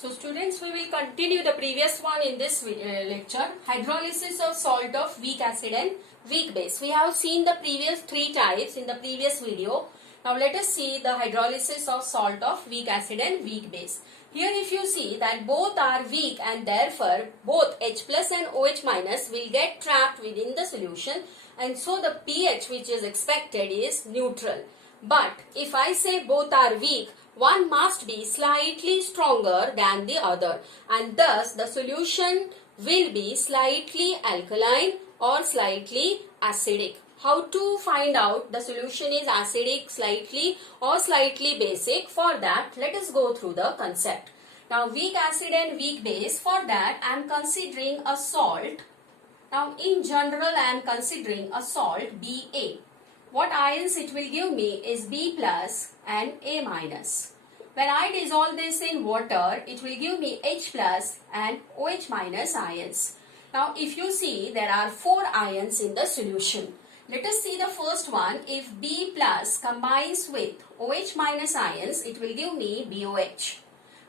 So students, we will continue the previous one in this lecture, hydrolysis of salt of weak acid and weak base. We have seen the previous three types in the previous video. Now let us see the hydrolysis of salt of weak acid and weak base. Here if you see that both are weak and therefore both H plus and OH minus will get trapped within the solution, and so the pH which is expected is neutral. But if I say both are weak, one must be slightly stronger than the other, and thus the solution will be slightly alkaline or slightly acidic. How to find out the solution is acidic, slightly or slightly basic? For that, let us go through the concept. Now weak acid and weak base, for that I am considering a salt. Now in general I am considering a salt Ba. What ions it will give me is B plus and A minus. When I dissolve this in water, it will give me H plus and OH minus ions. Now if you see, there are 4 ions in the solution. Let us see the first one. If B plus combines with OH minus ions, it will give me BOH.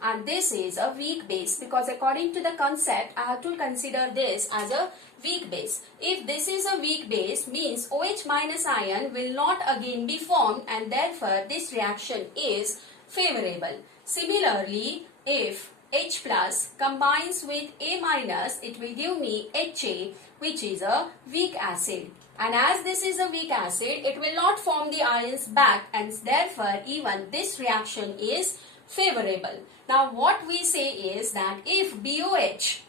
And this is a weak base, because according to the concept, I have to consider this as a weak base. If this is a weak base, means OH minus ion will not again be formed, and therefore this reaction is favorable. Similarly, if H plus combines with A minus, it will give me HA, which is a weak acid. And as this is a weak acid, it will not form the ions back, and therefore even this reaction is favorable. Now what we say is that if BOH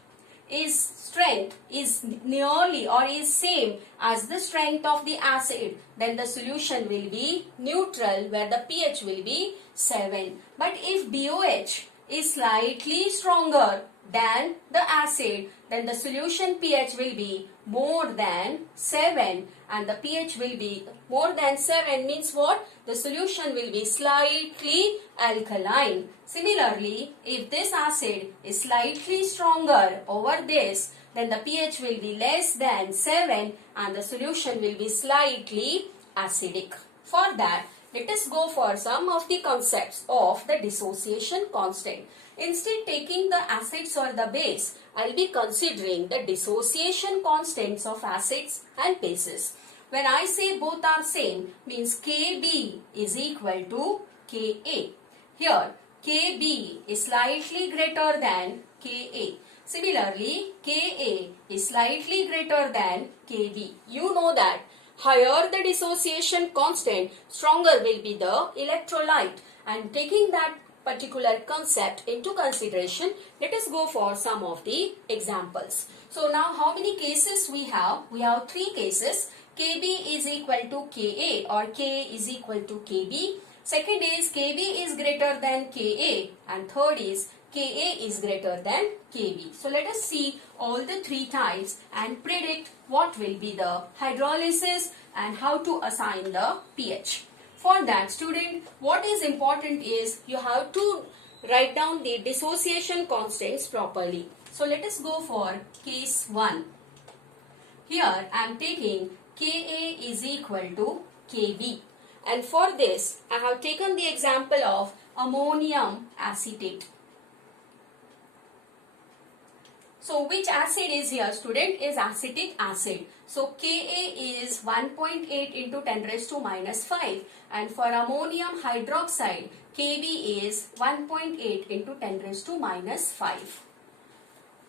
is strength is nearly or is same as the strength of the acid, then the solution will be neutral, where the pH will be 7. But if BOH is slightly stronger than the acid, then the solution pH will be more than 7, and the pH will be more than 7 means what? The solution will be slightly alkaline. Similarly, if this acid is slightly stronger over this, then the pH will be less than 7 and the solution will be slightly acidic. For that, let us go for some of the concepts of the dissociation constant. Instead taking the acids or the base, I will be considering the dissociation constants of acids and bases. When I say both are same, means Kb is equal to Ka. Here, Kb is slightly greater than Ka. Similarly, Ka is slightly greater than Kb. You know that higher the dissociation constant, stronger will be the electrolyte. And taking that particular concept into consideration, let us go for some of the examples. So now how many cases we have? We have 3 cases. Kb is equal to Ka, or K is equal to Kb. Second is Kb is greater than Ka, and third is Ka is greater than Kb. So let us see all the 3 types and predict what will be the hydrolysis and how to assign the pH. For that, student, what is important is you have to write down the dissociation constants properly. So let us go for case 1. Here I am taking Ka is equal to Kb, and for this I have taken the example of ammonium acetate. So which acid is here, student? Is acetic acid. So Ka is 1.8 into 10 raised to minus 5, and for ammonium hydroxide Kb is 1.8 into 10 raised to minus 5.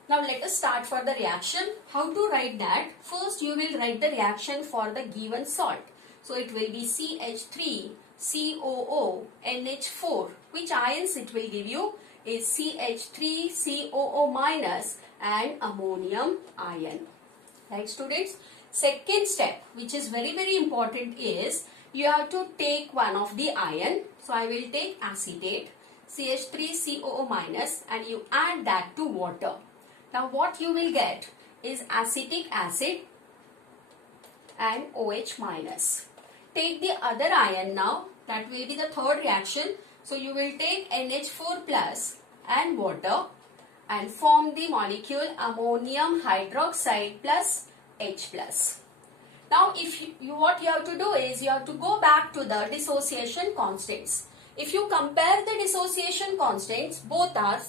Now let us start for the reaction. How to write that? First you will write the reaction for the given salt. So it will be CH3, COO, NH4. Which ions it will give you is CH3, COO minus and ammonium ion. Right, students? Second step, which is very important, is you have to take one of the ion. So I will take acetate, CH3, COO minus, and you add that to water. Now what you will get is acetic acid and OH minus. Take the other ion now, that will be the third reaction. So you will take NH4 plus and water and form the molecule ammonium hydroxide plus H plus. Now if what you have to do is you have to go back to the dissociation constants. If you compare the dissociation constants, both are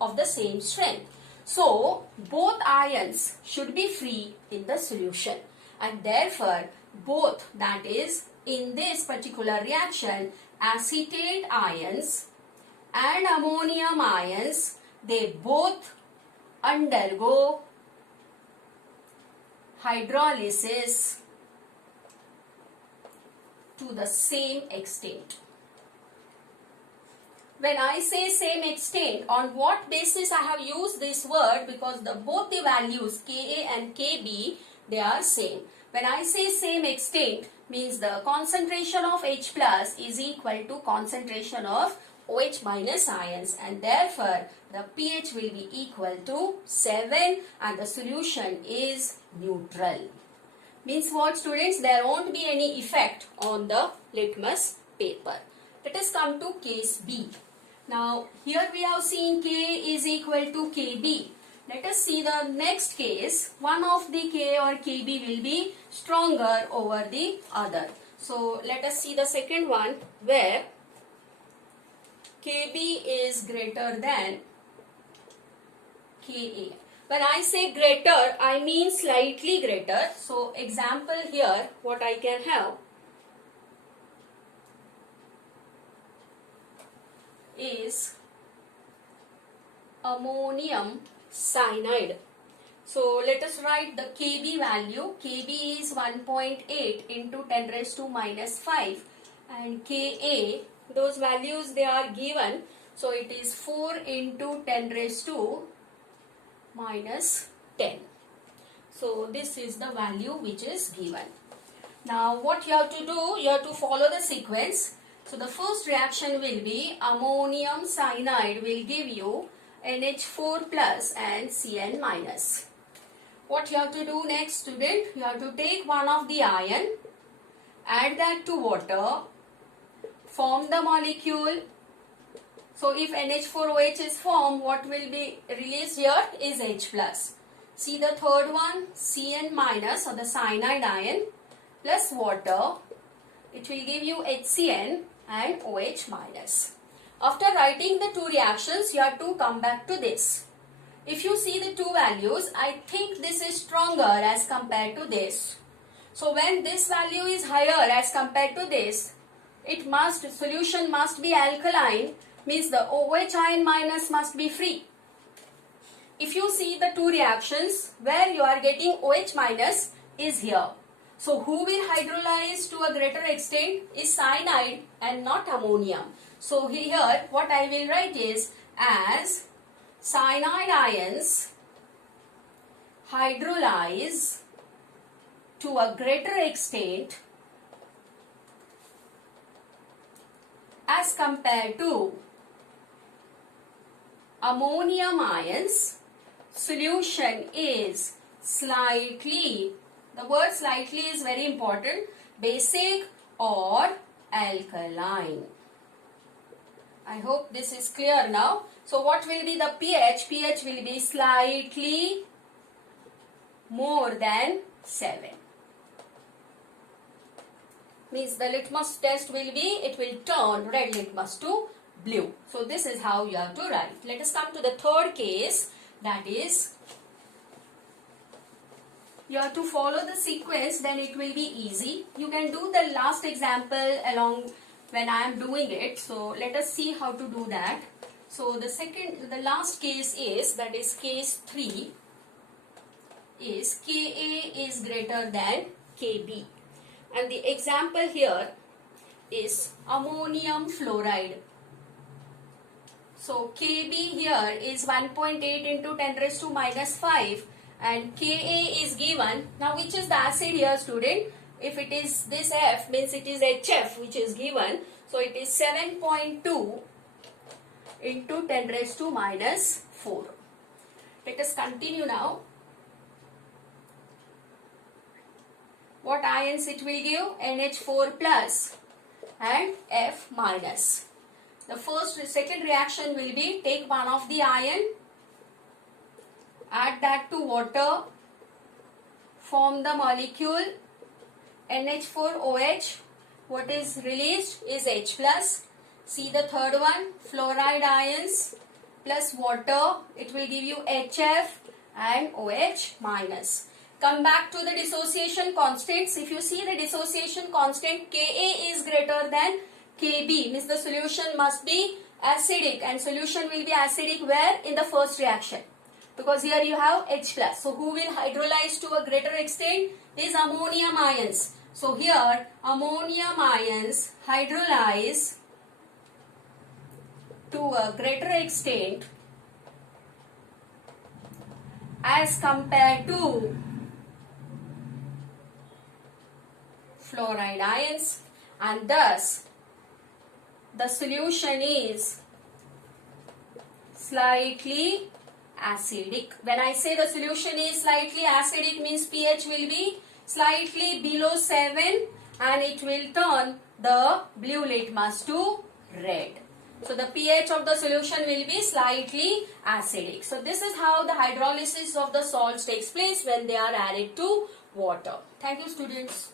of the same strength. So, both ions should be free in the solution, and therefore, both, that is, in this particular reaction, acetate ions and ammonium ions, they both undergo hydrolysis to the same extent. When I say same extent, on what basis I have used this word? Because both the values Ka and Kb, they are same. When I say same extent, means the concentration of H plus is equal to concentration of OH minus ions, and therefore the pH will be equal to 7 and the solution is neutral. Means what, students? There won't be any effect on the litmus paper. Let us come to case B. Now here we have seen K is equal to Kb. Let us see the next case. One of the K or Kb will be stronger over the other. So let us see the second one where Kb is greater than Ka. When I say greater, I mean slightly greater. So example here, what I can have is ammonium cyanide. So let us write the Kb value. Kb is 1.8 into 10 raised to minus 5, and Ka, those values they are given. So it is 4 into 10 raised to minus 10. So this is the value which is given. Now what you have to do, you have to follow the sequence. So the first reaction will be ammonium cyanide will give you NH4 plus and Cn minus. What you have to do next, student? You have to take one of the ion, add that to water, form the molecule. So if NH4OH is formed, what will be released here is H plus. See the third one, Cn minus or the cyanide ion plus water. It will give you HCN and OH minus. After writing the two reactions, you have to come back to this. If you see the two values, I think this is stronger as compared to this. So when this value is higher as compared to this, solution must be alkaline, means the OH ion minus must be free. If you see the two reactions, where you are getting OH minus is here. So who will hydrolyze to a greater extent is cyanide and not ammonium. So here what I will write is as cyanide ions hydrolyze to a greater extent as compared to ammonium ions, solution is slightly, the word slightly is very important, basic or alkaline. I hope this is clear now. So what will be the pH? pH will be slightly more than 7. Means the litmus test will be, it will turn red litmus to blue. So this is how you have to write. Let us come to the third case, that is, you have to follow the sequence, then it will be easy. You can do the last example along when I am doing it. So let us see how to do that. So the last case is, that is case 3, is Ka is greater than Kb. And the example here is ammonium fluoride. So Kb here is 1.8 into 10 raised to minus 5 and Ka is given. Now which is the acid here, student? If it is this F, means it is HF which is given. So it is 7.2 into 10 raised to minus 4. Let us continue now. What ions it will give? NH4 plus and F minus. The second reaction will be, take one of the ion, add that to water, form the molecule NH4OH. What is released is H plus. See the third one, fluoride ions plus water, it will give you HF and OH minus. Come back to the dissociation constants. If you see the dissociation constant Ka is greater than Kb, means the solution must be acidic, and solution will be acidic where? In the first reaction. Because here you have H plus. So who will hydrolyze to a greater extent? Is ammonium ions. So here ammonium ions hydrolyze to a greater extent as compared to fluoride ions, and thus the solution is slightly acidic. When I say the solution is slightly acidic, means pH will be slightly below 7 and it will turn the blue litmus to red. So the pH of the solution will be slightly acidic. So this is how the hydrolysis of the salts takes place when they are added to water. Thank you, students.